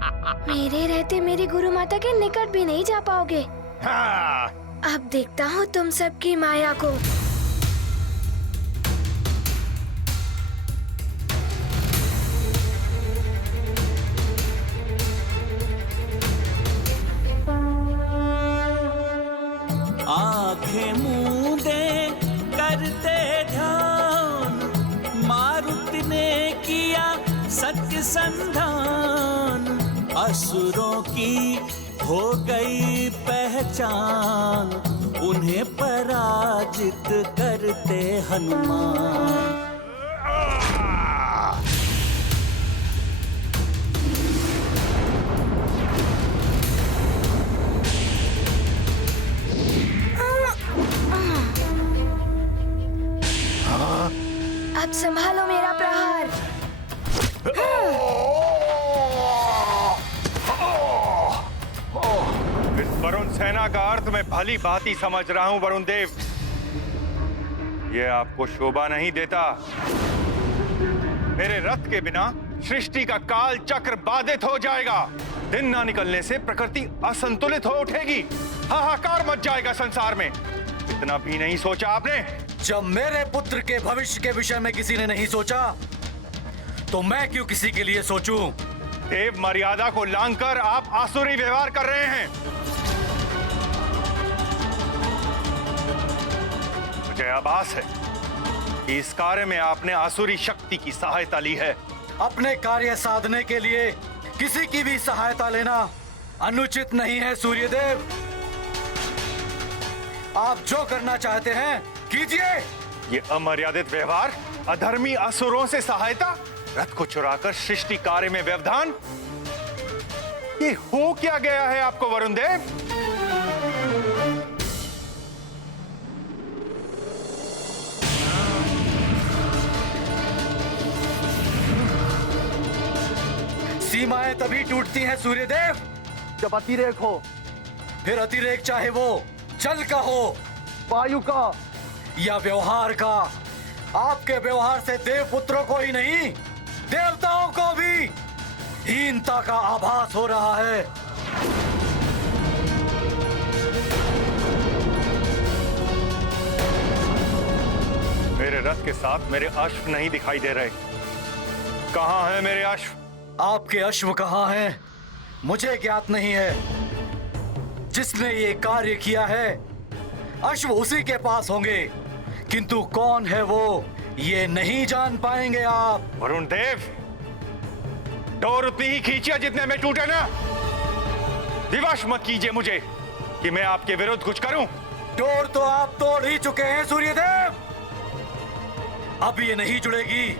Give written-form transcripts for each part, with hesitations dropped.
मेरे रहते मेरी गुरु माता के निकट भी नहीं जा पाओगे। हाँ। अब देखता हूँ तुम सबकी माया को। आंखें मूंदे करते ध्यान, मारुति ने किया सत्य संधान। असुरों की हो गई पहचान, उन्हें पराजित करते हनुमान। अब संभालो मेरा प्रहार। इस वरुण सेना का अर्थ मैं भली भांति समझ रहा हूं वरुण देव। यह आपको शोभा नहीं देता। मेरे रथ के बिना सृष्टि का काल चक्र बाधित हो जाएगा। दिन ना निकलने से प्रकृति असंतुलित हो उठेगी। हाहाकार मच जाएगा संसार में। इतना भी नहीं सोचा आपने? जब मेरे पुत्र के भविष्य के विषय में किसी ने नहीं सोचा, तो मैं क्यों किसी के लिए सोचूं? देव मर्यादा को लांघकर आप आसुरी व्यवहार कर रहे हैं। मुझे आभास है कि इस कार्य में आपने आसुरी शक्ति की सहायता ली है। अपने कार्य साधने के लिए किसी की भी सहायता लेना अनुचित नहीं है सूर्यदेव। आप जो करना चाहते हैं कीजिए। ये अमर्यादित व्यवहार, अधर्मी असुरों से सहायता, रथ को चुराकर सृष्टि कार्य में व्यवधान, ये हो क्या गया है आपको वरुण देव? सीमाएं तभी टूटती हैं सूर्यदेव जब अतिरेक हो। फिर अतिरेक चाहे वो जल का हो, वायु का, या व्यवहार का। आपके व्यवहार से देव पुत्रों को ही नहीं, देवताओं को भी हीनता का आभास हो रहा है। मेरे रथ के साथ मेरे अश्व नहीं दिखाई दे रहे। कहां है मेरे अश्व? आपके अश्व कहाँ हैं? मुझे ज्ञात नहीं है। जिसने ये कार्य किया है, अश्व उसी के पास होंगे, किंतु कौन है वो, ये नहीं जान पाएंगे आप। वरुण देव, डोर उतनी ही खींचिए जितने में टूटे ना। विवश मत कीजिए मुझे कि मैं आपके विरुद्ध कुछ करूं। डोर तो आप तोड़ ही चुके हैं सूर्यदेव, अब ये नहीं जुड़ेगी।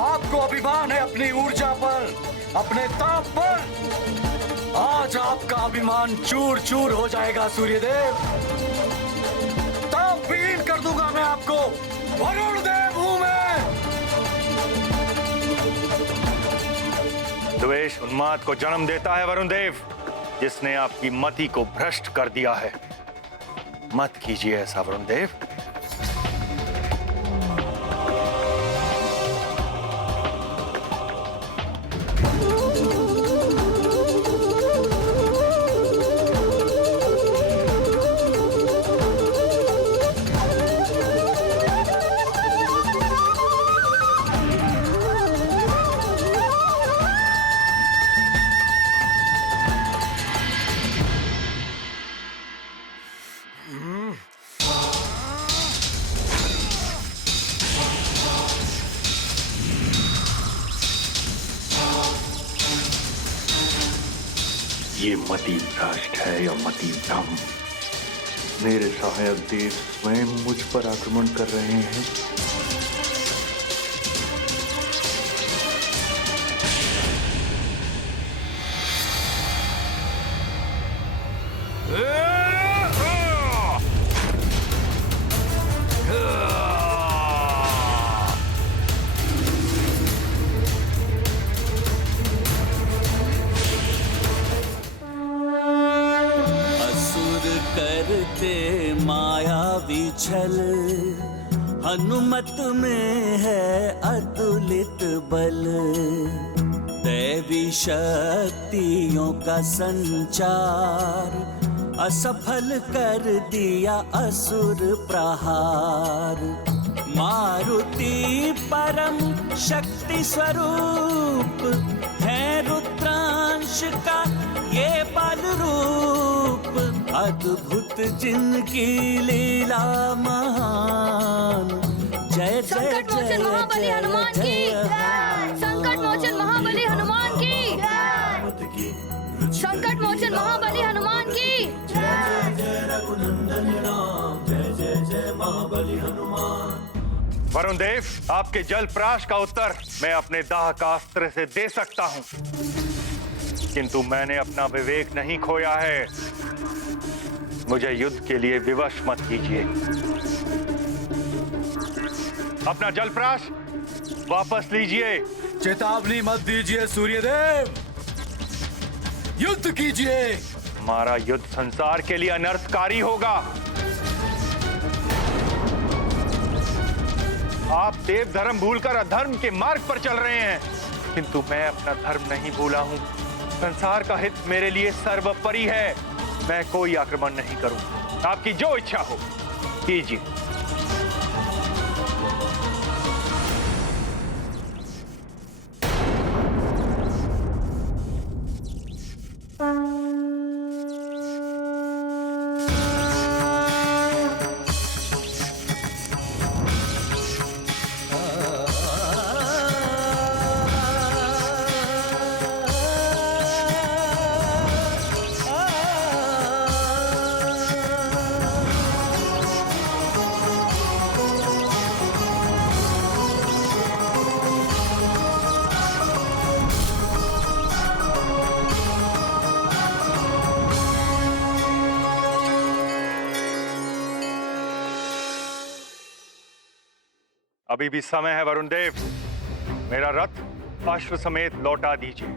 आपको अभिमान है अपनी ऊर्जा पर, अपने ताप पर। आज आपका अभिमान चूर चूर हो जाएगा सूर्यदेव। ताप विहीन कर दूंगा मैं आपको। वरुण देव हूं मैं। द्वेष उन्माद को जन्म देता है वरुण देव, जिसने आपकी मति को भ्रष्ट कर दिया है। मत कीजिए ऐसा वरुण देव। ये मति भ्रष्ट है या मति भ्रम, मेरे सहायक देव स्वयं मुझ पर आक्रमण कर रहे हैं। असुर करते मायावी छल, हनुमत में है अतुलित बल। दैवी शक्तियों का संचार, असफल कर दिया असुर प्रहार। मारुति परम शक्ति स्वरूप है, रुद्रांश का ये बल रूप। अद्भुत जिनकी लीला महान, जय जय संकट मोचन जय महाबली जय हनुमान की जय। संकट मोचन महाबली हनुमान की संकट मोचन महाबली हनुमान की वरुण देव, आपके जल प्राश का उत्तर मैं अपने दाह का अस्त्र से दे सकता हूं, किंतु मैंने अपना विवेक नहीं खोया है। मुझे युद्ध के लिए विवश मत कीजिए। अपना जल प्राश वापस लीजिए। चेतावनी मत दीजिए सूर्यदेव, युद्ध कीजिए। हमारा युद्ध संसार के लिए अनर्थकारी होगा। आप देव धर्म भूलकर अधर्म के मार्ग पर चल रहे हैं, किंतु मैं अपना धर्म नहीं भूला हूं। संसार का हित मेरे लिए सर्वोपरि है। मैं कोई आक्रमण नहीं करूं। आपकी जो इच्छा हो कीजिए। अभी भी समय है वरुण देव, मेरा रथ अश्व समेत लौटा दीजिए।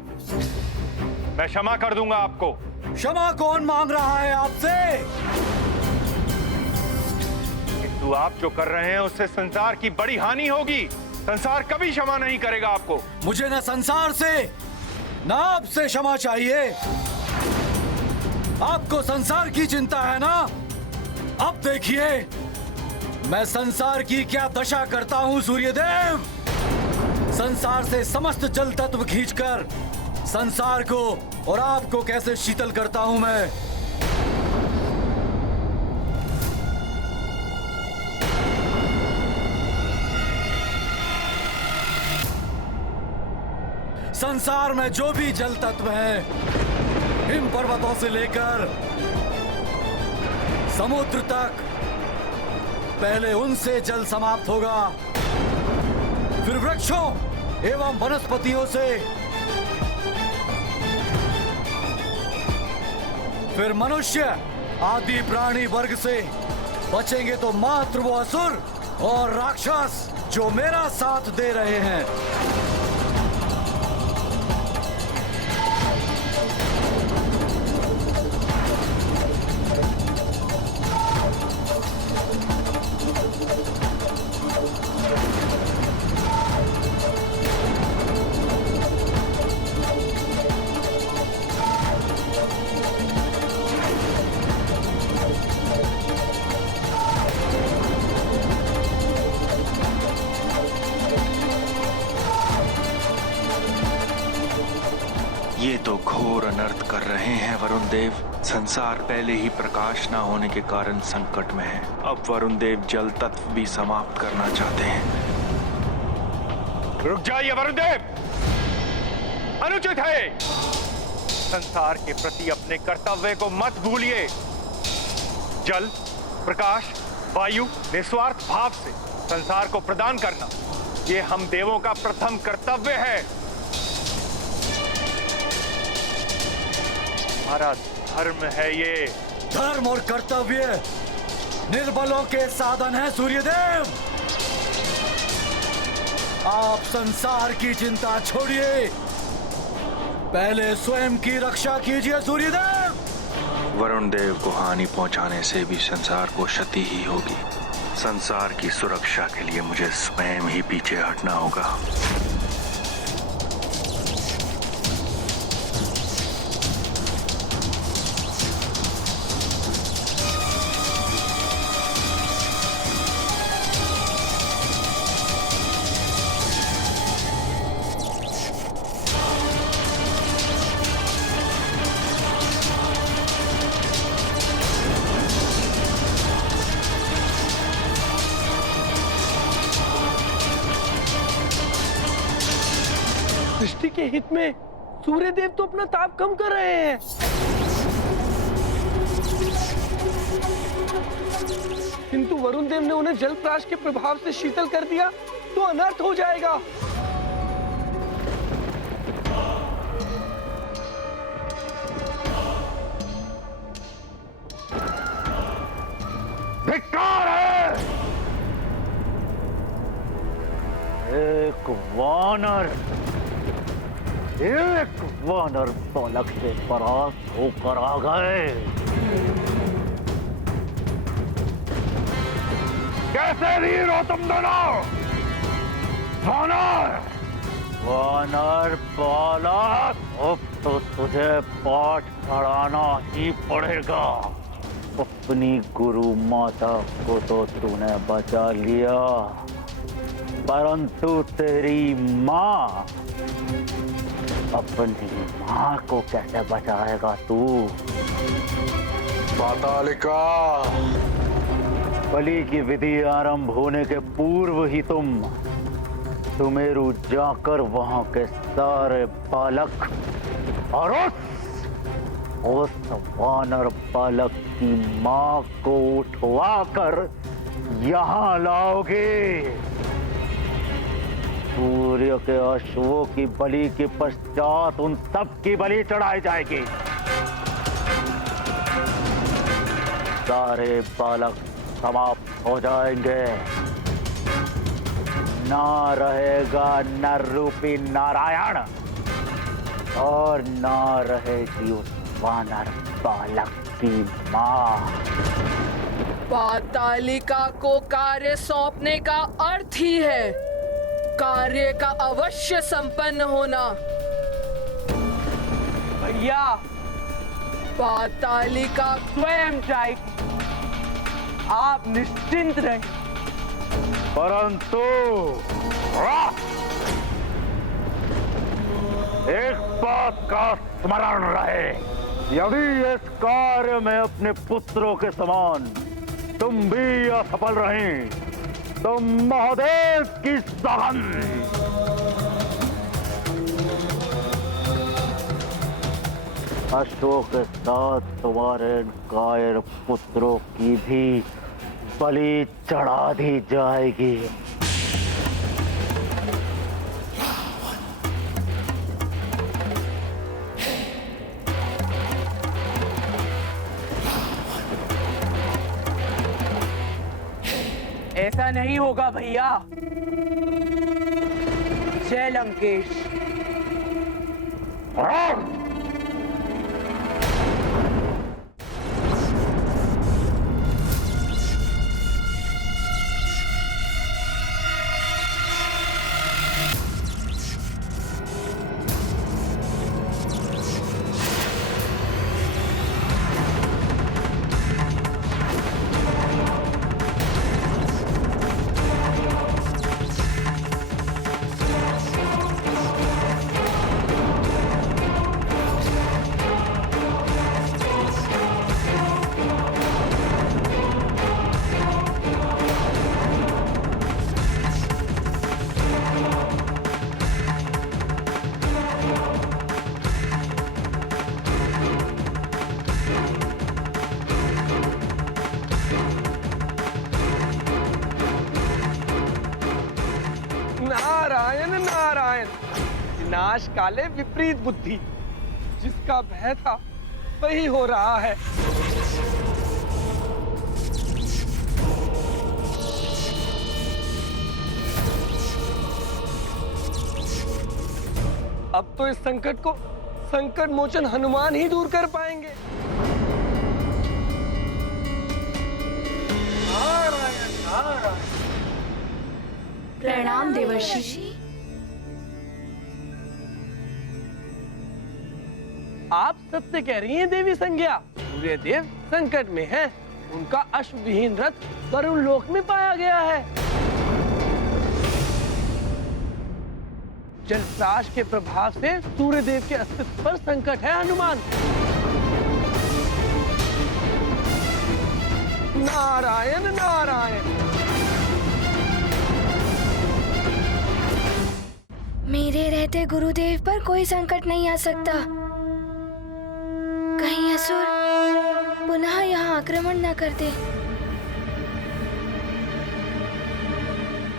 मैं क्षमा कर दूंगा आपको। क्षमा कौन मांग रहा है आपसे? किंतु आप जो कर रहे हैं उससे संसार की बड़ी हानि होगी। संसार कभी क्षमा नहीं करेगा आपको। मुझे न संसार से न आपसे क्षमा चाहिए। आपको संसार की चिंता है ना? अब देखिए मैं संसार की क्या दशा करता हूं सूर्यदेव। संसार से समस्त जल तत्व खींचकर संसार को और आपको कैसे शीतल करता हूं मैं। संसार में जो भी जल तत्व हैं, हिम पर्वतों से लेकर समुद्र तक, पहले उनसे जल समाप्त होगा, फिर वृक्षों एवं वनस्पतियों से, फिर मनुष्य आदि प्राणी वर्ग से। बचेंगे तो मात्र वो असुर और राक्षस जो मेरा साथ दे रहे हैं। ये तो घोर अनर्थ कर रहे हैं वरुण देव। संसार पहले ही प्रकाश न होने के कारण संकट में है। अब वरुण देव जल तत्व भी समाप्त करना चाहते हैं। रुक जाइए वरुण देव, अनुचित है। संसार के प्रति अपने कर्तव्य को मत भूलिए। जल प्रकाश, वायु, निस्वार्थ भाव से संसार को प्रदान करना, ये हम देवों का प्रथम कर्तव्य है। हमारा धर्म है ये। धर्म और कर्तव्य निर्बलों के साधन है सूर्यदेव। आप संसार की चिंता छोड़िए, पहले स्वयं की रक्षा कीजिए सूर्यदेव। वरुण देव को हानि पहुंचाने से भी संसार को क्षति ही होगी। संसार की सुरक्षा के लिए मुझे स्वयं ही पीछे हटना होगा। सृष्टि के हित में सूर्यदेव तो अपना ताप कम कर रहे हैं। किंतु वरुण देव ने उन्हें जल प्राश के प्रभाव से शीतल कर दिया तो अनर्थ हो जाएगा। धिक्कार है। एक वानर बालक से परास्त होकर आ गए। कैसे वीर हो तुम दोनों? वानर बालक, अब तो तुझे पाठ पढ़ाना ही पड़ेगा। अपनी गुरु माता को तो तूने बचा लिया, परंतु तेरी माँ, अपनी माँ को कैसे बचाएगा तू? पातालिका, बलि की विधि आरंभ होने के पूर्व ही तुम सुमेरु जाकर वहां के सारे बालक और उस वानर बालक की माँ को उठवा कर यहाँ लाओगे। सूर्य के अश्वों की बलि के पश्चात उन सब की बलि चढ़ाई जाएगी। सारे बालक समाप्त हो जाएंगे। ना रहेगा नर रूपी नारायण और ना रहेगी उस वानर बालक की माँ। पातालिका को कार्य सौंपने का अर्थ ही है कार्य का अवश्य संपन्न होना। भैया, पातालिका स्वयं जाएगी, आप निश्चिंत रहें। परंतु एक बात का स्मरण रहे, यदि इस कार्य में अपने पुत्रों के समान तुम भी असफल रहे तो महादेव की सहन। अश्वों के साथ तुम्हारे कायर पुत्रों की भी बलि चढ़ा दी जाएगी। ऐसा नहीं होगा भैया। जय लंकेश। विनाश काले विपरीत बुद्धि। जिसका भय था वही हो रहा है। अब तो इस संकट को संकट मोचन हनुमान ही दूर कर पाएंगे। प्रणाम देवर्षि। आप सत्य कह रही हैं देवी संज्ञा। सूर्य देव संकट में हैं। उनका अश्वविहीन रथ वरुण लोक में पाया गया है। जलप्राश के प्रभाव से सूर्य देव के अस्तित्व पर संकट है हनुमान। नारायण नारायण। मेरे रहते गुरुदेव पर कोई संकट नहीं आ सकता। कहीं असुर पुनः यहाँ आक्रमण न कर दे।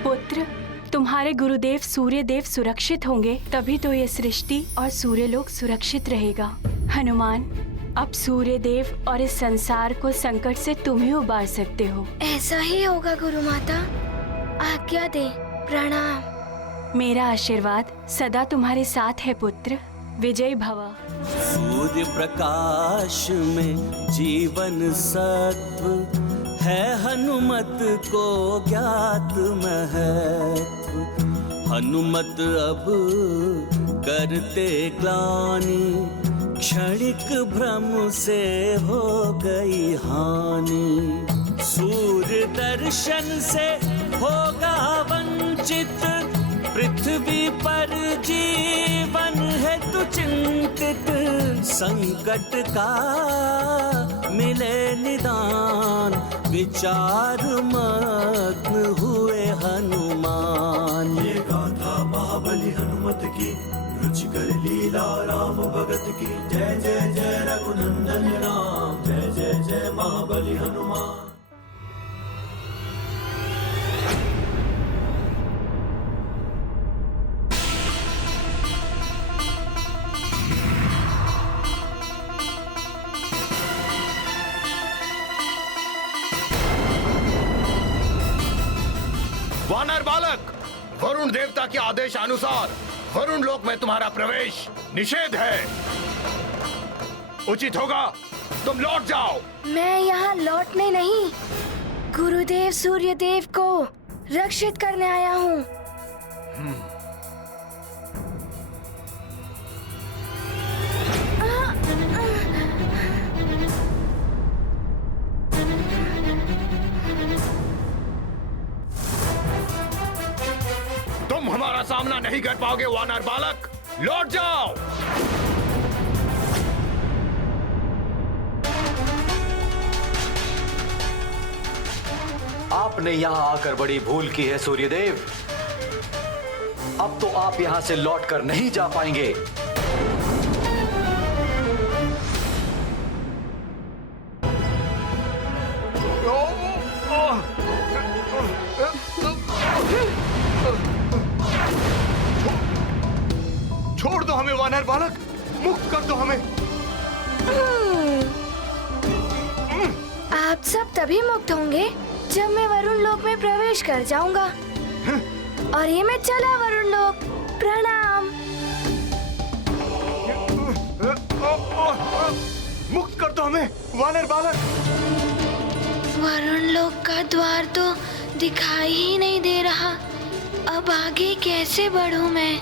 पुत्र, तुम्हारे गुरुदेव सूर्य देव सुरक्षित होंगे तभी तो ये सृष्टि और सूर्यलोक सुरक्षित रहेगा। हनुमान, अब सूर्य देव और इस संसार को संकट से तुम ही उबार सकते हो। ऐसा ही होगा गुरु माता। आज्ञा दे। प्रणाम। मेरा आशीर्वाद सदा तुम्हारे साथ है पुत्र। विजय भव। सूर्य प्रकाश में जीवन सत्व है, हनुमत को ज्ञात महत्व। हनुमत अब करते ग्लानि, क्षणिक भ्रम से हो गई हानि। सूर्य दर्शन से होगा वंचित, पृथ्वी पर जीवन है तु चिंतित। संकट का मिले निदान, विचार मग्न हुए हनुमान। ये गाथा महाबली हनुमत की, रुचिकर लीला राम भगत की। जय जय जय रघुनंदन राम, जय जय जय महाबली हनुमान। वानर बालक, वरुण देवता के आदेश अनुसार वरुण लोक में तुम्हारा प्रवेश निषेध है। उचित होगा तुम लौट जाओ। मैं यहाँ लौटने नहीं, गुरुदेव सूर्य देव को रक्षित करने आया हूँ। तुम हमारा सामना नहीं कर पाओगे वानर बालक, लौट जाओ। आपने यहाँ आकर बड़ी भूल की है सूर्यदेव। अब तो आप यहाँ से लौटकर नहीं जा पाएंगे। छोड़ दो हमें वानर बालक, मुक्त कर दो हमें। आप सब तभी मुक्त होंगे जब मैं वरुण लोक में प्रवेश कर जाऊंगा। और ये मैं चला वरुण लोक। प्रणाम। मुक्त कर दो हमें वानर बालक। वरुण लोक का द्वार तो दिखाई ही नहीं दे रहा। अब आगे कैसे बढ़ूं मैं?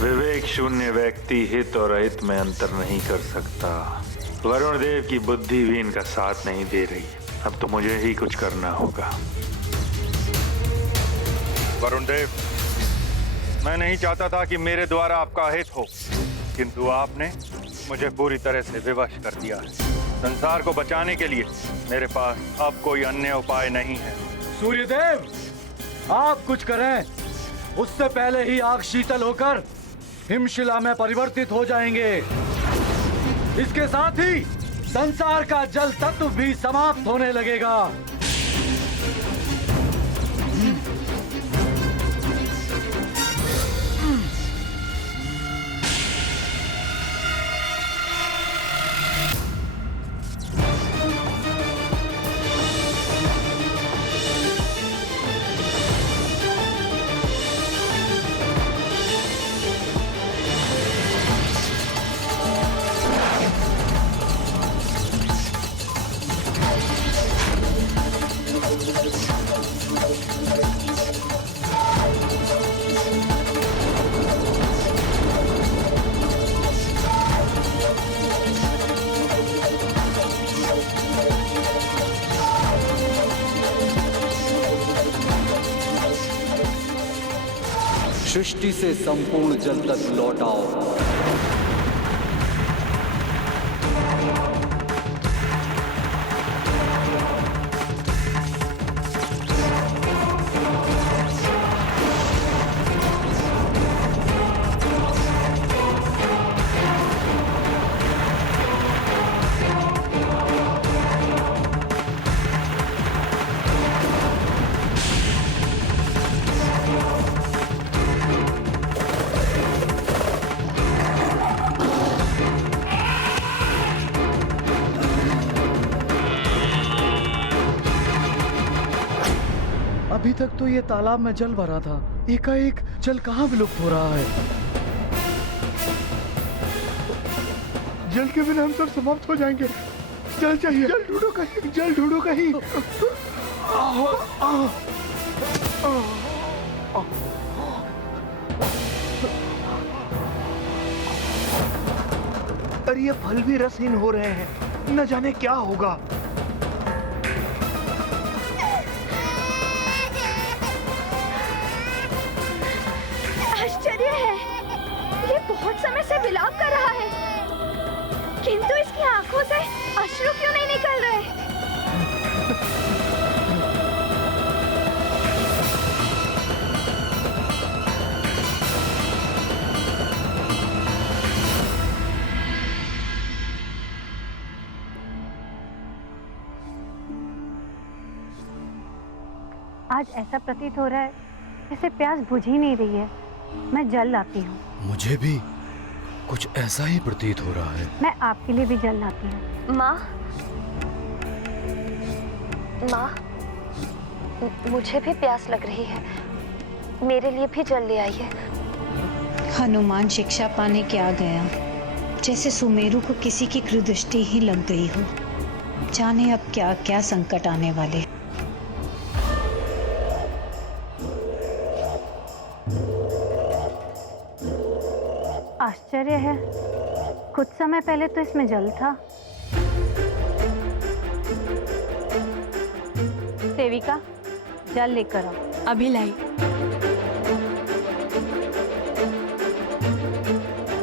विवेक शून्य व्यक्ति हित और अहित में अंतर नहीं कर सकता। वरुण देव की बुद्धि भी इनका साथ नहीं दे रही। अब तो मुझे ही कुछ करना होगा। वरुण देव, मैं नहीं चाहता था कि मेरे द्वारा आपका हित हो, किंतु आपने मुझे पूरी तरह से विवश कर दिया है। संसार को बचाने के लिए मेरे पास अब कोई अन्य उपाय नहीं है। सूर्यदेव, आप कुछ करें, उससे पहले ही आग शीतल होकर हिमशिला में परिवर्तित हो जाएंगे। इसके साथ ही संसार का जल तत्व भी समाप्त होने लगेगा। सृष्टि से संपूर्ण जल तक लौटाओ। अभी तक तो ये तालाब में जल भरा था, एकाएक जल कहाँ विलुप्त हो रहा है? जल के बिना हम सब समाप्त हो जाएंगे। जल चाहिए, जल ढूंढो कहीं, जल ढूंढो कहीं। अरे ये फल भी रसहीन हो रहे हैं, न जाने क्या होगा। आश्चर्य है, ये बहुत समय से विलाप कर रहा है, किंतु इसकी आंखों से अश्रु क्यों नहीं निकल रहे? आज ऐसा प्रतीत हो रहा है जैसे प्यास बुझ ही नहीं रही है। मैं जल लाती हूँ। मुझे भी कुछ ऐसा ही प्रतीत हो रहा है। मैं आपके लिए भी जल लाती हूँ। माँ, माँ, मुझे भी प्यास लग रही है, मेरे लिए भी जल ले आइए। हनुमान शिक्षा पाने क्या गया, जैसे सुमेरु को किसी की कृदृष्टि ही लग गई हो। जाने अब क्या क्या संकट आने वाले। आश्चर्य है, कुछ समय पहले तो इसमें जल था। सेविका, जल लेकर आओ। अभी लाई।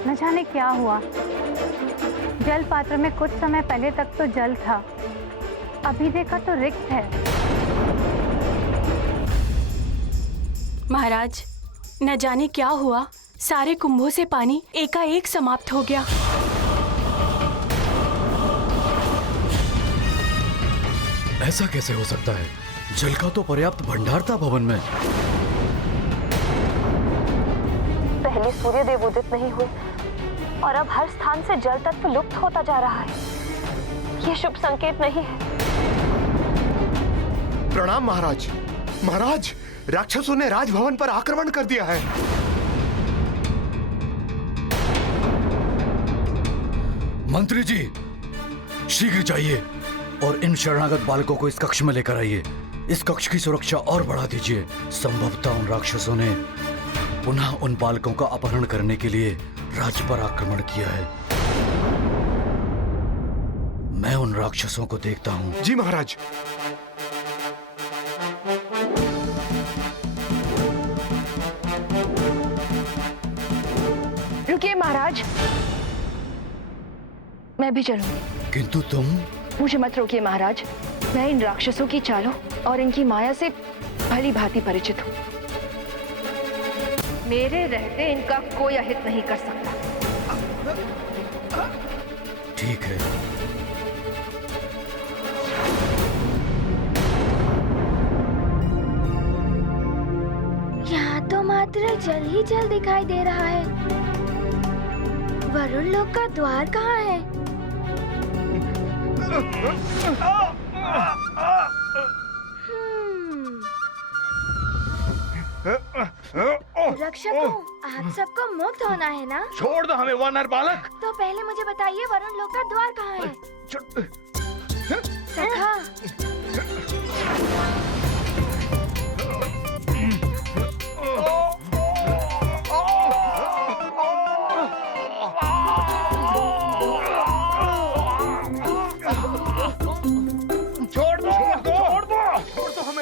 न जाने क्या हुआ, जल पात्र में कुछ समय पहले तक तो जल था, अभी देखा तो रिक्त है। महाराज, न जाने क्या हुआ, सारे कुंभों से पानी एकाएक समाप्त हो गया। ऐसा कैसे हो सकता है? जल का तो पर्याप्त भंडार था भवन में। पहले सूर्य देव उदित नहीं हुए और अब हर स्थान से जल तत्व लुप्त होता जा रहा है। ये शुभ संकेत नहीं है। प्रणाम महाराज। महाराज, राक्षसों ने राजभवन पर आक्रमण कर दिया है। मंत्री जी, शीघ्र जाइए और इन शरणागत बालकों को इस कक्ष में लेकर आइए। इस कक्ष की सुरक्षा और बढ़ा दीजिए। संभवतः उन राक्षसों ने पुनः उन बालकों का अपहरण करने के लिए राज्य पर आक्रमण किया है। मैं उन राक्षसों को देखता हूँ। जी महाराज। रुकिए महाराज, मैं भी चलूंगी। किंतु तुम? मुझे मत रोकिए महाराज, मैं इन राक्षसों की चालों और इनकी माया से भली भांति परिचित हूँ। मेरे रहते इनका कोई अहित नहीं कर सकता। ठीक है। यहाँ तो मात्र जल ही जल दिखाई दे रहा है। वरुण लोक का द्वार कहाँ है? रक्षकों, आप सबको मुक्त होना है ना? छोड़ दो हमें वानर बालक। तो पहले मुझे बताइए वरुण लोक का द्वार कहाँ है? सखा,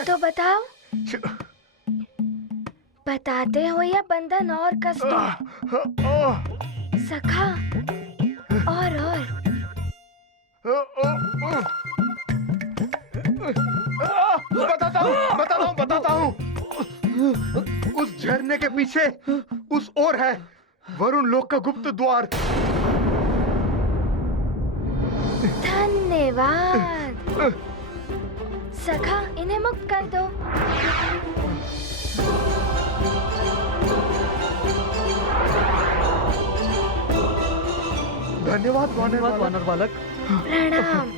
तो बताओ, बताते हो या बंधन और कष्ट? सखा, और बताता हूँ। उस झरने के पीछे उस ओर है वरुण लोक का गुप्त द्वार। धन्यवाद। सखा, इन्हें मुक्त कर दो। धन्यवाद वानर बालक। प्रणाम।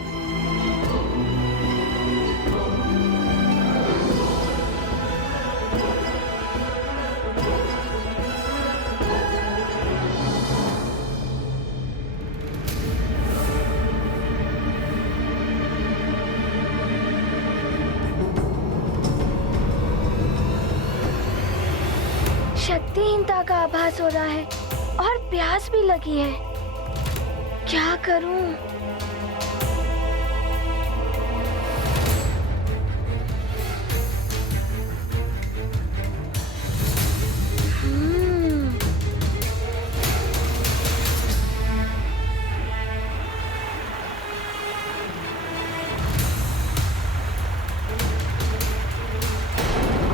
शक्तिहीनता का आभास हो रहा है और प्यास भी लगी है। क्या करूं?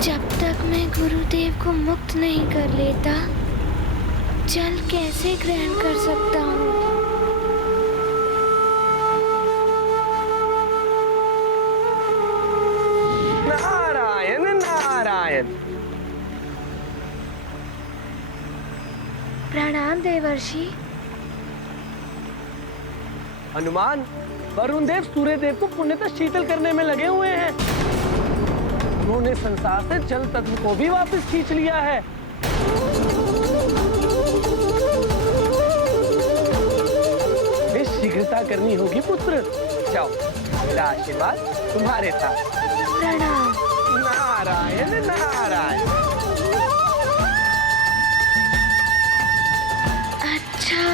जब तक मैं गुरुदेव को मुक्त नहीं कर लेता, जल कैसे ग्रहण कर सकता हूँ? नारायण नारायण। प्रणाम देवर्षि। हनुमान, वरुण देव सूर्य देव को पुण्यतः शीतल करने में लगे हुए हैं। उन्होंने संसार से जल तत्व को भी वापस खींच लिया है। हमें शीघ्रता करनी होगी पुत्र। जाओ, मेरा आशीर्वाद तुम्हारे साथ। प्रणाम। नारायण नारायण। अच्छा,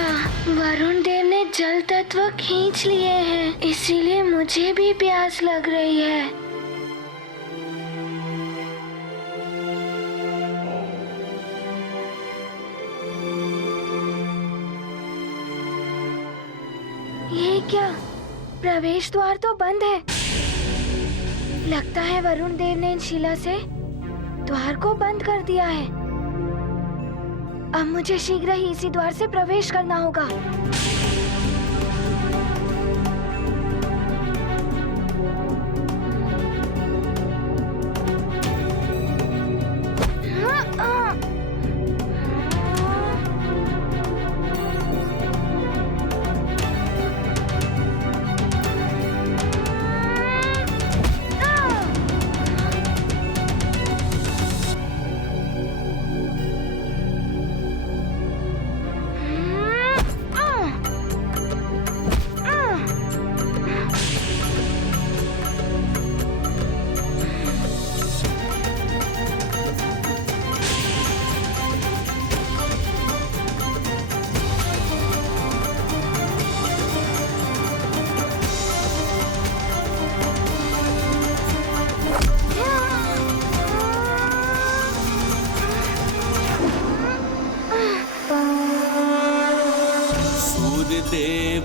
वरुण देव ने जल तत्व खींच लिए हैं, इसीलिए मुझे भी प्यास लग रही है। ये क्या? प्रवेश द्वार तो बंद है। लगता है वरुण देव ने इन शिला से द्वार को बंद कर दिया है। अब मुझे शीघ्र ही इसी द्वार से प्रवेश करना होगा।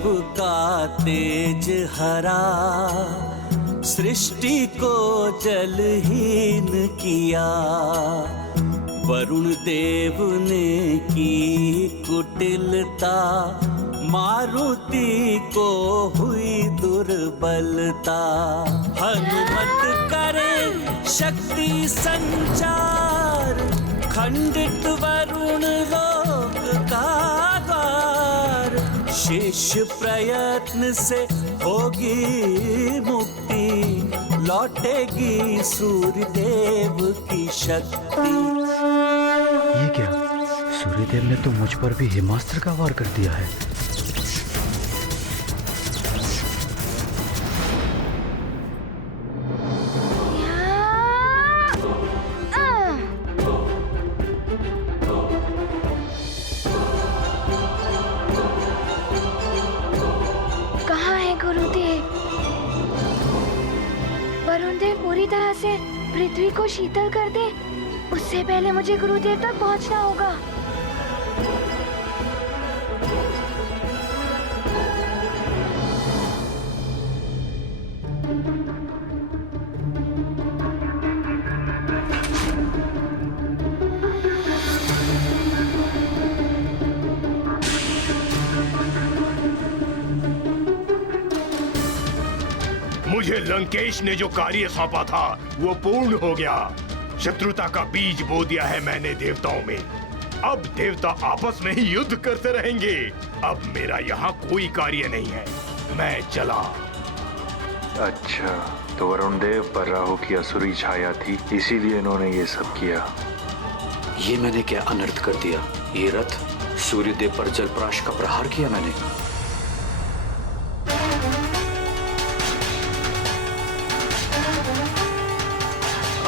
का तेज हरा, सृष्टि को जलहीन किया। वरुण देव ने की कुटिलता, मारुति को हुई दुर्बलता। हनुमत करे शक्ति संचार, खंडित वरुण लोक का द्वार। शेष प्रयत्न से होगी मुक्ति, लौटेगी सूर्य देव की शक्ति। ये क्या? सूर्यदेव ने तो मुझ पर भी हिमास्त्र का वार कर दिया है। कहाँ है गुरुदेव? वरुण देव पूरी तरह से पृथ्वी को शीतल कर दे, उससे पहले मुझे गुरुदेव तक पहुंचना होगा। मुझे लंकेश ने जो कार्य सौंपा था वो पूर्ण हो गया। शत्रुता का बीज बो दिया है मैंने देवताओं में। अब देवता आपस में ही युद्ध करते रहेंगे। अब मेरा यहाँ कोई कार्य नहीं है, मैं चला। अच्छा, तो वरुण देव पर राहु की असुरी छाया थी, इसीलिए इन्होंने ये सब किया। ये मैंने क्या अनर्थ कर दिया? ये रथ सूर्यदेव पर जलप्राश का प्रहार किया मैंने।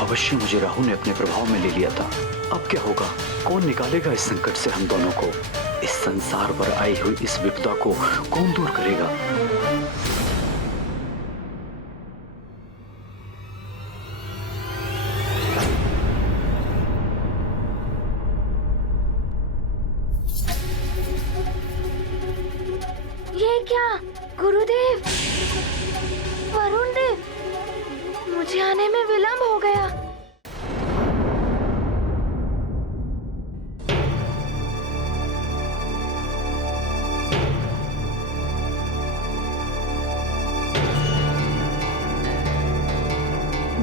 अवश्य मुझे राहु ने अपने प्रभाव में ले लिया था। अब क्या होगा? कौन निकालेगा इस संकट से हम दोनों को? इस संसार पर आई हुई इस विपदा को कौन दूर करेगा? ये क्या? गुरुदेव, वरुण देव, मुझे आने में विलंब हो गया।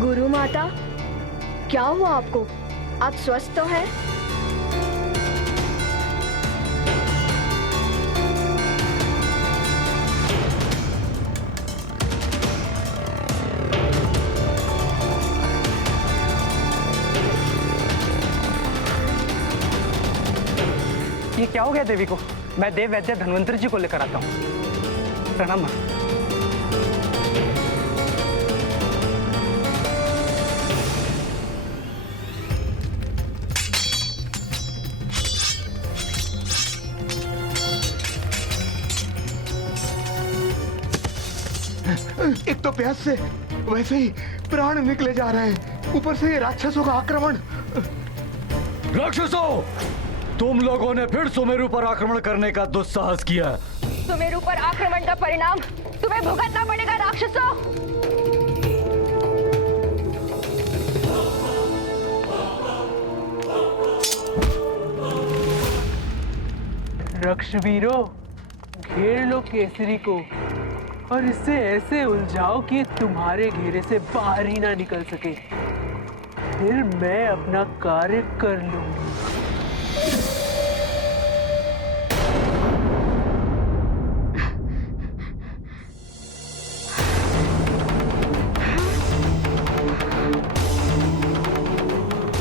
गुरु माता, क्या हुआ आपको? आप स्वस्थ तो हैं? ये क्या हो गया देवी को? मैं देव वैद्य धन्वंतरी जी को लेकर आता हूँ। प्रणाम। एक तो प्यास से वैसे ही प्राण निकले जा रहे हैं, ऊपर से ये राक्षसों का आक्रमण। राक्षसों, तुम लोगों ने फिर सुमेरु पर आक्रमण करने का दुस्साहस किया। सुमेरु पर आक्रमण का परिणाम तुम्हें भुगतना पड़ेगा राक्षसों। रक्षवीरों, घेर लो केसरी को और इसे ऐसे उलझाओ कि तुम्हारे घेरे से बाहर ही ना निकल सके। फिर मैं अपना कार्य कर लूंगी।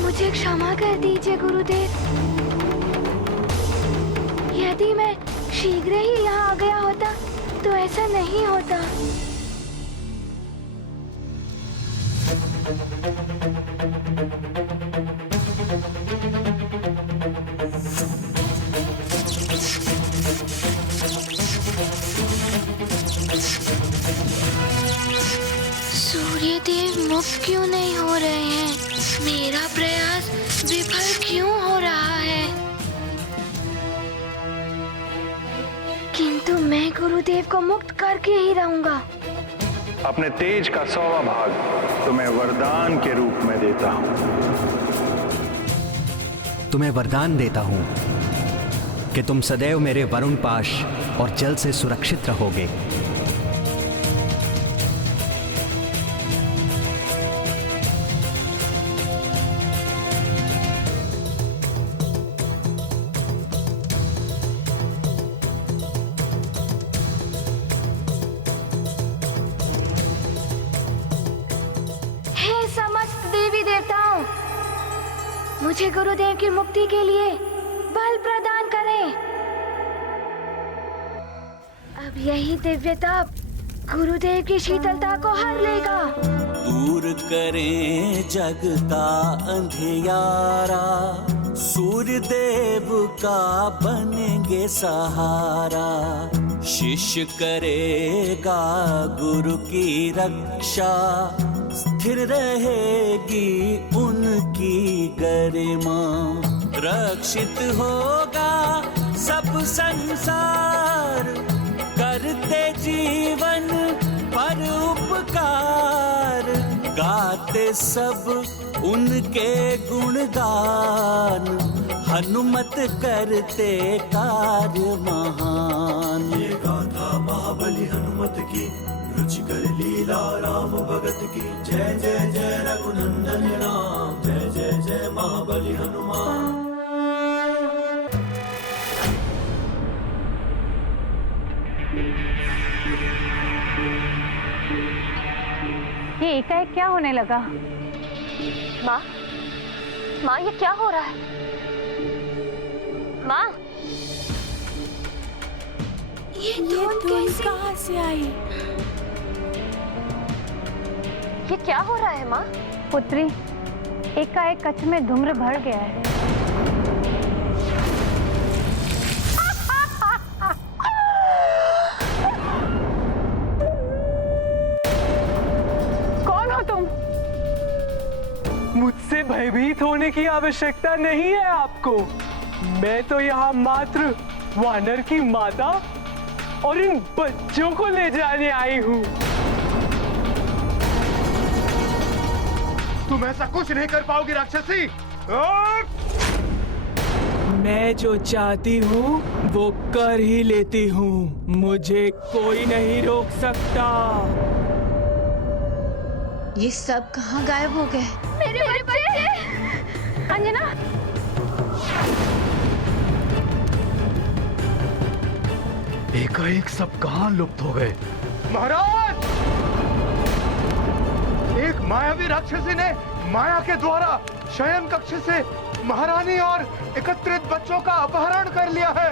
मुझे क्षमा कर दीजिए गुरुदेव। यदि मैं शीघ्र ही यहाँ आ गया होता तो ऐसा नहीं होता। सूर्यदेव मुक्त क्यों नहीं हो रहे हैं? मेरा प्रयास विफल क्यों हो रहा है? किंतु मैं गुरुदेव को मुक्त करके ही रहूंगा। अपने तेज का 100वां भाग तुम्हें वरदान के रूप में देता हूं। तुम्हें वरदान देता हूं कि तुम सदैव मेरे वरुण पाश और जल से सुरक्षित रहोगे। मुझे गुरुदेव की मुक्ति के लिए बल प्रदान करें। अब यही दिव्य तप गुरुदेव की शीतलता को हर लेगा। दूर करें जग का अंधियारा, सूर्य देव का बनेंगे सहारा। शिष्य करेगा गुरु की रक्षा, स्थिर रहेगी उनकी गरिमा। रक्षित होगा सब संसार, करते जीवन पर उपकार। गाते सब उनके गुणगान, हनुमत करते कार्य महान। ये गाथा महाबली हनुमत की, रुचिकर लीला राम भगत की। जय जय जय रघुनंदन राम, जय जय जय महाबली हनुमान। ये एकाएक क्या होने लगा? माँ, माँ ये क्या हो रहा है? माँ, ये धुंध कहाँ से आई? ये क्या हो रहा है माँ? पुत्री, एकाएक कच्छ में धूम्र भर गया है। कौन हो तुम? मुझसे भयभीत होने की आवश्यकता नहीं है आपको। मैं तो यहाँ मात्र वानर की माता और इन बच्चों को ले जाने आई हूँ। तुम ऐसा कुछ नहीं कर पाओगी राक्षसी। मैं जो चाहती हूँ वो कर ही लेती हूँ। मुझे कोई नहीं रोक सकता। ये सब कहाँ गायब हो गए? मेरे बच्चे! अंजना! एकाएक सब कहाँ लुप्त हो गए? महाराज, एक मायावी राक्षसी ने माया के द्वारा शयन कक्ष से महारानी और एकत्रित बच्चों का अपहरण कर लिया है।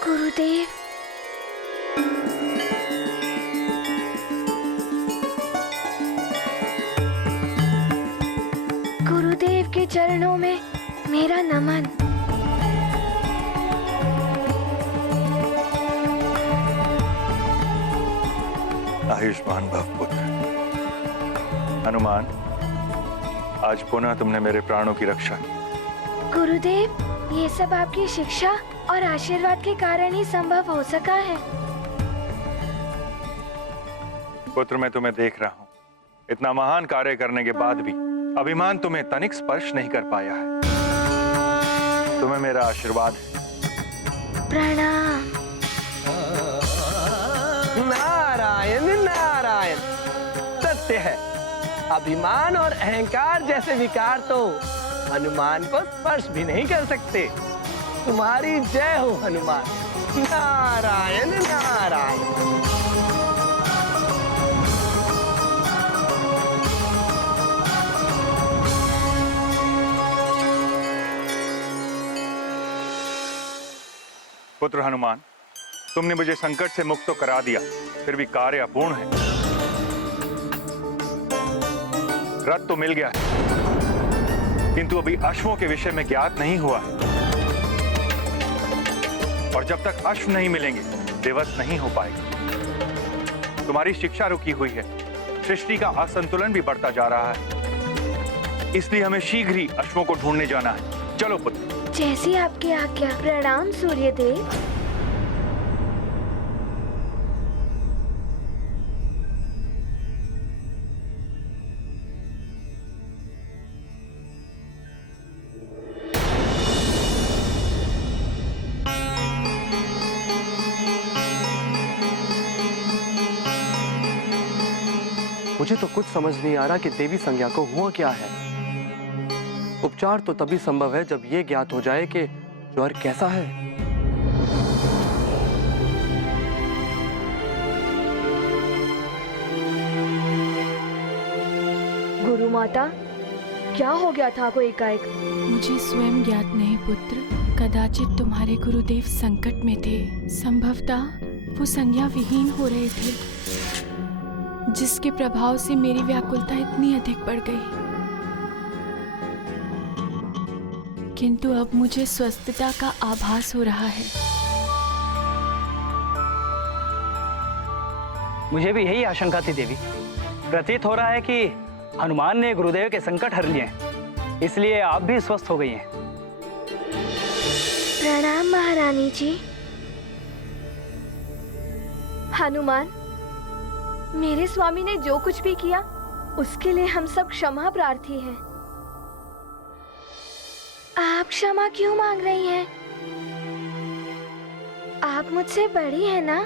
गुरुदेव, गुरुदेव के चरणों में मेरा नमन। आयुष्मान भव पुत्र। हनुमान, आज पुनः तुमने मेरे प्राणों की रक्षा की। गुरुदेव, ये सब आपकी शिक्षा और आशीर्वाद के कारण ही संभव हो सका है। पुत्र, मैं तुम्हें देख रहा हूँ। इतना महान कार्य करने के बाद भी अभिमान तुम्हें तनिक स्पर्श नहीं कर पाया है। तुम्हें मेरा आशीर्वाद है। प्रणाम। नारायण नारायण। सत्य है, अभिमान और अहंकार जैसे विकार तो हनुमान को स्पर्श भी नहीं कर सकते। तुम्हारी जय हो हनुमान। नारायण नारायण। पुत्र हनुमान, तुमने मुझे संकट से मुक्त तो करा दिया, फिर भी कार्य अपूर्ण है। रथ तो मिल गया है, किंतु अभी अश्वों के विषय में ज्ञात नहीं हुआ है। और जब तक अश्व नहीं मिलेंगे, दिवस नहीं हो पाएगा। तुम्हारी शिक्षा रुकी हुई है, सृष्टि का असंतुलन भी बढ़ता जा रहा है, इसलिए हमें शीघ्र ही अश्वों को ढूंढने जाना है। चलो पुत्र। जैसी आपकी आज्ञा। प्रणाम सूर्यदेव। मुझे तो कुछ समझ नहीं आ रहा कि देवी संज्ञा को हुआ क्या है। उपचार तो तभी संभव है जब ये ज्ञात हो जाए कि ज्वर कैसा है। गुरु माता, क्या हो गया था को एकाएक? मुझे स्वयं ज्ञात नहीं पुत्र। कदाचित तुम्हारे गुरुदेव संकट में थे। संभवतः वो संज्ञा विहीन हो रहे थे, जिसके प्रभाव से मेरी व्याकुलता इतनी अधिक बढ़ गई। किंतु अब मुझे स्वस्थता का आभास हो रहा है। मुझे भी यही आशंका थी देवी। प्रतीत हो रहा है कि हनुमान ने गुरुदेव के संकट हर लिए हैं, इसलिए आप भी स्वस्थ हो गई हैं। प्रणाम महारानी जी। हनुमान, मेरे स्वामी ने जो कुछ भी किया उसके लिए हम सब क्षमा प्रार्थी हैं। आप क्षमा क्यों मांग रही हैं? आप मुझसे बड़ी हैं ना,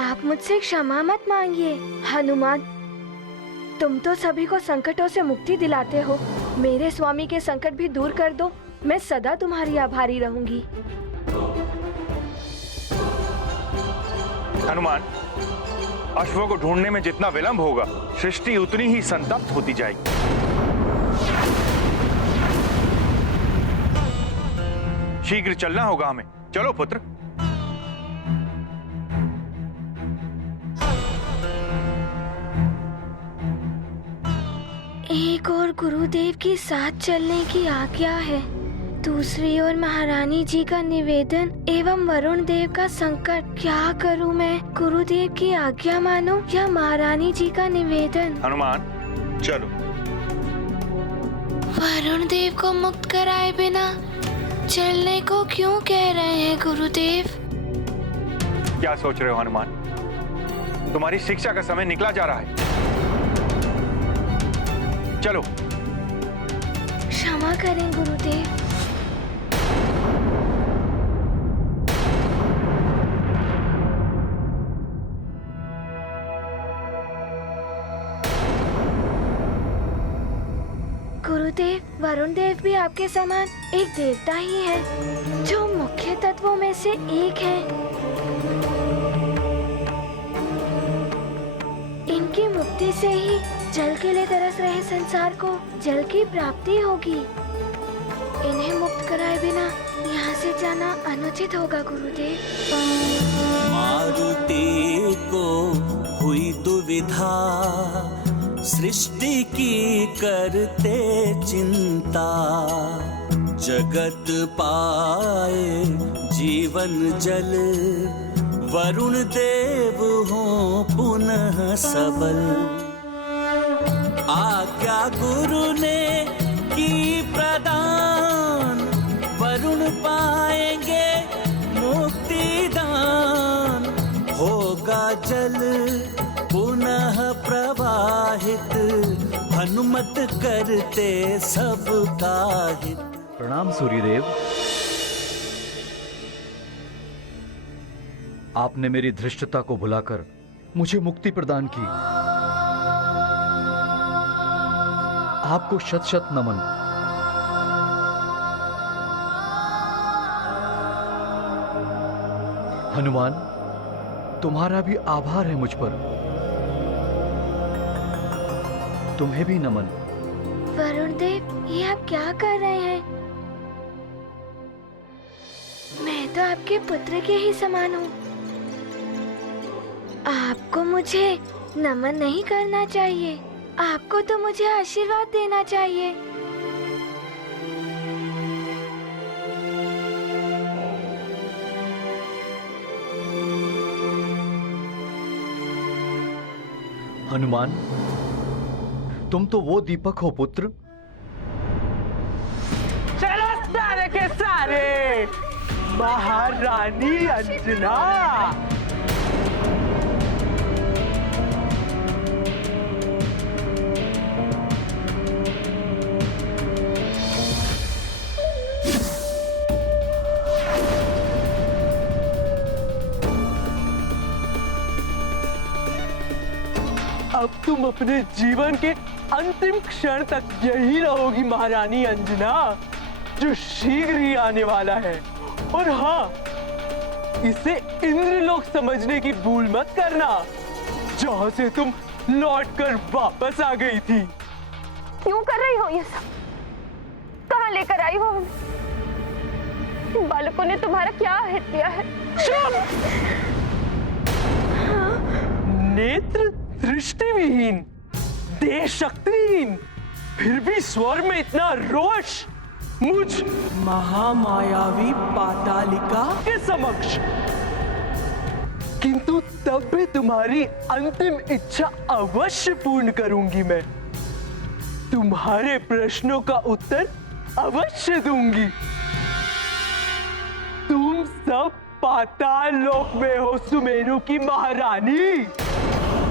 आप मुझसे क्षमा मत मांगिए। हनुमान, तुम तो सभी को संकटों से मुक्ति दिलाते हो, मेरे स्वामी के संकट भी दूर कर दो, मैं सदा तुम्हारी आभारी रहूंगी। हनुमान, अश्वों को ढूंढने में जितना विलंब होगा, सृष्टि उतनी ही संतप्त होती जाएगी। शीघ्र चलना होगा हमें। चलो पुत्र। एक और गुरुदेव के साथ चलने की आज्ञा है, दूसरी ओर महारानी जी का निवेदन एवं वरुण देव का संकट। क्या करूं मैं? गुरुदेव की आज्ञा मानो या महारानी जी का निवेदन? हनुमान, चलो। वरुण देव को मुक्त कराए बिना चलने को क्यों कह रहे हैं गुरुदेव? क्या सोच रहे हो हनुमान? तुम्हारी शिक्षा का समय निकला जा रहा है। चलो। क्षमा करें गुरुदेव। गुरुदेव, वरुण देव भी आपके समान एक देवता ही है, जो मुख्य तत्वों में से एक है। इनकी मुक्ति से ही जल के लिए तरस रहे संसार को जल की प्राप्ति होगी। इन्हें मुक्त कराए बिना यहाँ से जाना अनुचित होगा गुरुदेव। मारुति को हुई दुविधा, सृष्टि की करते चिंता, जगत पाए जीवन जल, वरुण देव हो पुनः सबल। आज्ञा गुरु ने की प्रदान, वरुण पाएंगे मुक्ति दान, होगा जल पुनः प्रवाहित, हनुमत करते सबका हित। प्रणाम सूर्यदेव। आपने मेरी धृष्टता को भुलाकर मुझे मुक्ति प्रदान की। आपको शत शत नमन। हनुमान, तुम्हारा भी आभार है मुझ पर। तुम्हें भी नमन। वरुण देव, ये आप क्या कर रहे हैं? मैं मैं तो आपके पुत्र के ही समान हूँ। आपको मुझे नमन नहीं करना चाहिए, आपको तो मुझे आशीर्वाद देना चाहिए। हनुमान, तुम तो वो दीपक हो पुत्र। चलो सारे के सारे, महारानी अंजना। अब तुम अपने जीवन के अंतिम क्षण तक यही रहोगी महारानी अंजना, जो शीघ्र ही आने वाला है। और हाँ, इसे इंद्रलोक समझने की भूल मत करना, जहाँ से तुम लौटकर वापस आ गई थी। क्यों कर रही हो ये सब? कहाँ लेकर आई हो हमें? इन बालकों ने तुम्हारा क्या हित किया है? नेत्र दृष्टिविहीन, देह शक्तिहीन, फिर भी स्वर में इतना रोष मुझ महामायावी पातालिका के समक्ष। किंतु तब भी तुम्हारी अंतिम इच्छा अवश्य पूर्ण करूंगी मैं। तुम्हारे प्रश्नों का उत्तर अवश्य दूंगी। तुम सब पाताल लोक में हो सुमेरु की महारानी,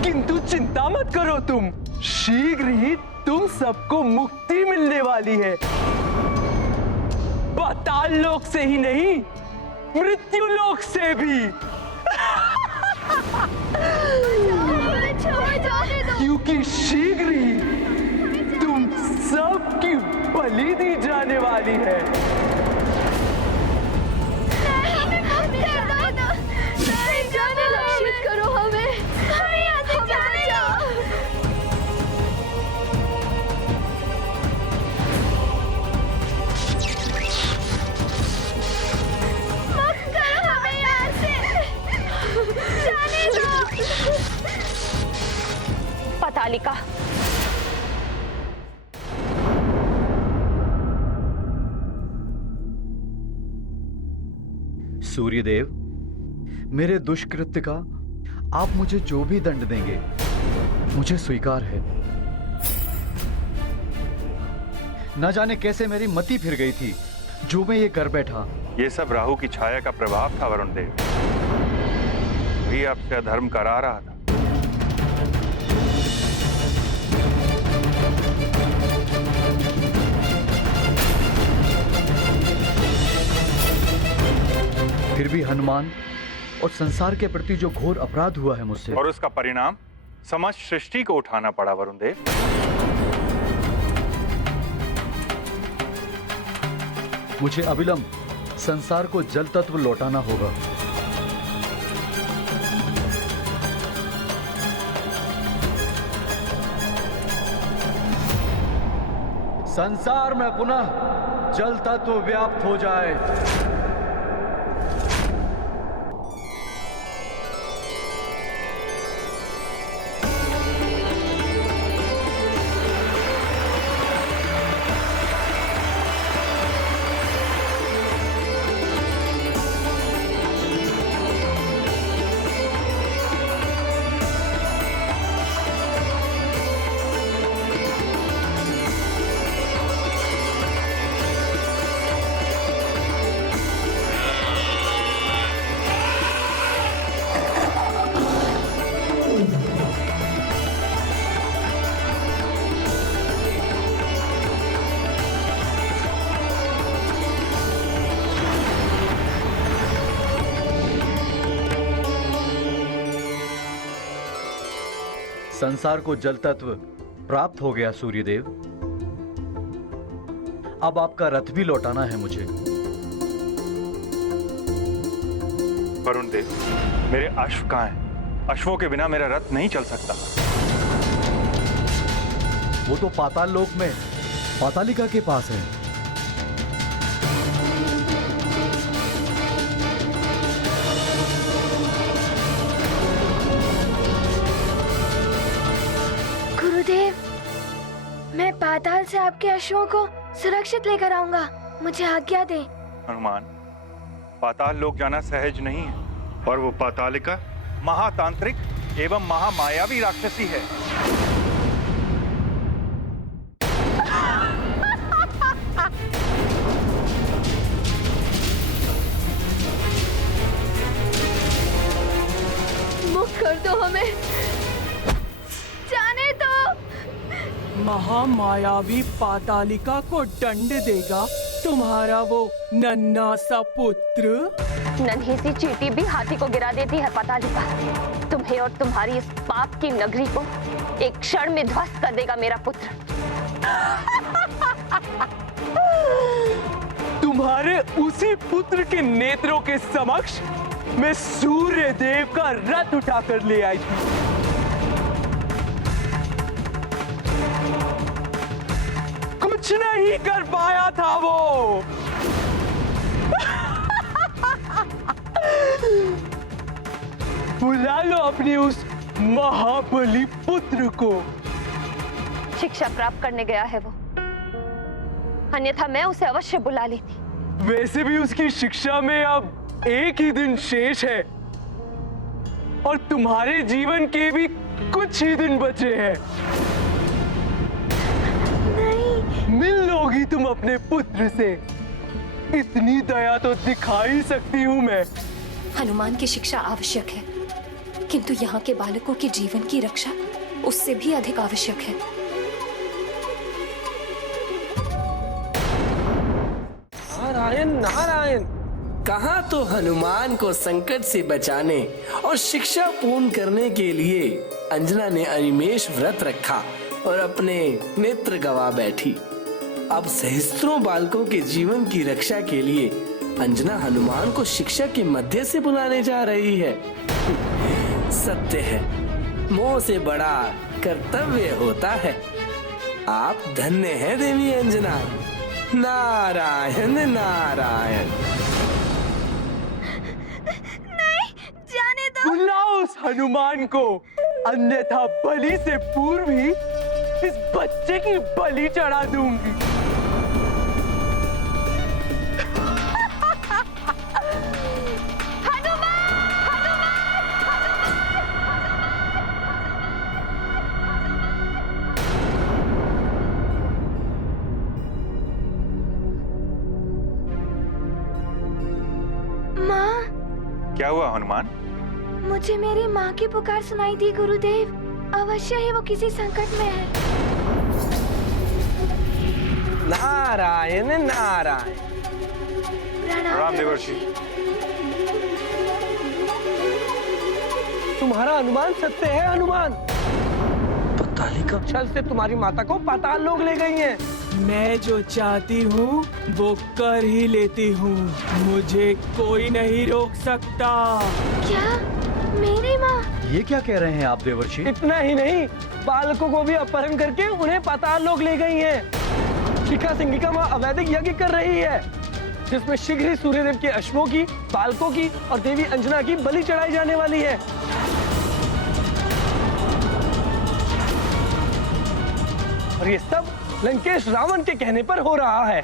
किंतु चिंता मत करो, तुम शीघ्र ही तुम सबको मुक्ति मिलने वाली है। पाताल लोक से ही नहीं, मृत्यु लोक से भी। क्योंकि शीघ्र ही तुम सबकी बलि दी जाने वाली है। रक्षित करो हमें, हमें यहाँ से जाने दो। मुक्त करो हमें यहाँ से, जाने दो। पातालिका, सूर्यदेव, मेरे दुष्कृत्य का आप मुझे जो भी दंड देंगे मुझे स्वीकार है। न जाने कैसे मेरी मति फिर गई थी जो मैं ये कर बैठा। ये सब राहु की छाया का प्रभाव था वरुण देव, वही आपसे अधर्म करा रहा था। फिर भी हनुमान और संसार के प्रति जो घोर अपराध हुआ है मुझसे, और उसका परिणाम समस्त सृष्टि को उठाना पड़ा वरुण देव। मुझे अविलंब संसार को जल तत्व लौटाना होगा। संसार में पुनः जल तत्व व्याप्त हो जाए। संसार को जल तत्व प्राप्त हो गया सूर्यदेव। अब आपका रथ भी लौटाना है मुझे। वरुण देव, मेरे अश्व कहाँ हैं? अश्वों के बिना मेरा रथ नहीं चल सकता। वो तो पाताल लोक में पातालिका के पास है। पाताल से आपके अश्वों को सुरक्षित लेकर आऊंगा। मुझे आज्ञा दे। हनुमान, पाताल लोक जाना सहज नहीं है। और वो पातालिका महातांत्रिक एवं महामायावी राक्षसी है। मुक्त कर दो हमें, जाने दो। महामायावी पातालिका को दंड देगा तुम्हारा वो नन्हा सा पुत्र? नन्ही सी चींटी भी हाथी को गिरा देती है पातालिका। तुम्हें और तुम्हारी इस पाप की नगरी को एक क्षण में ध्वस्त कर देगा मेरा पुत्र। तुम्हारे उसी पुत्र के नेत्रों के समक्ष मैं सूर्य देव का रथ उठाकर ले आई थी। कुछ नहीं कर पाया था वो। बुला लो अपने उस महाबली पुत्र को। शिक्षा प्राप्त करने गया है वो, अन्यथा मैं उसे अवश्य बुला लेती। वैसे भी उसकी शिक्षा में अब एक ही दिन शेष है और तुम्हारे जीवन के भी कुछ ही दिन बचे हैं। नहीं। मिल लोगी तुम अपने पुत्र से, इतनी दया तो दिखा ही सकती हूँ मैं। हनुमान की शिक्षा आवश्यक है, किंतु यहाँ के बालकों के जीवन की रक्षा उससे भी अधिक आवश्यक है। नारायण नारायण, कहाँ तो हनुमान को संकट से बचाने और शिक्षा पूर्ण करने के लिए अंजना ने अनिमेष व्रत रखा और अपने नेत्र गवा बैठी। अब सहस्त्रों बालकों के जीवन की रक्षा के लिए अंजना हनुमान को शिक्षा के मध्य से बुलाने जा रही है। सत्य है, मोह से बड़ा कर्तव्य होता है। आप धन्य हैं देवी अंजना। नारायण नारायण। नहीं, जाने दो। बुलाओ उस हनुमान को, अन्यथा बलि से पूर्व ही इस बच्चे की बलि चढ़ा दूंगी। क्या हुआ हनुमान? मुझे मेरी माँ की पुकार सुनाई दी गुरुदेव। अवश्य ही वो किसी संकट में है। नारायण नारायण। प्रणाम देवर्षि। तुम्हारा अनुमान सत्य है हनुमान। पातालिका छल से तुम्हारी माता को पाताल लोग ले गई हैं। मैं जो चाहती हूँ वो कर ही लेती हूँ, मुझे कोई नहीं रोक सकता। क्या? मेरी माँ? ये क्या कह रहे हैं आप देवर्षि? इतना ही नहीं, बालकों को भी अपहरण करके उन्हें पाताल लोग ले गई हैं। शिखा सिंगिका माँ अवैधिक यज्ञ कर रही है, जिसमें शीघ्र ही सूर्यदेव के अश्वों की, बालकों की और देवी अंजना की बलि चढ़ाई जाने वाली है। और ये सब लंकेश रावण के कहने पर हो रहा है।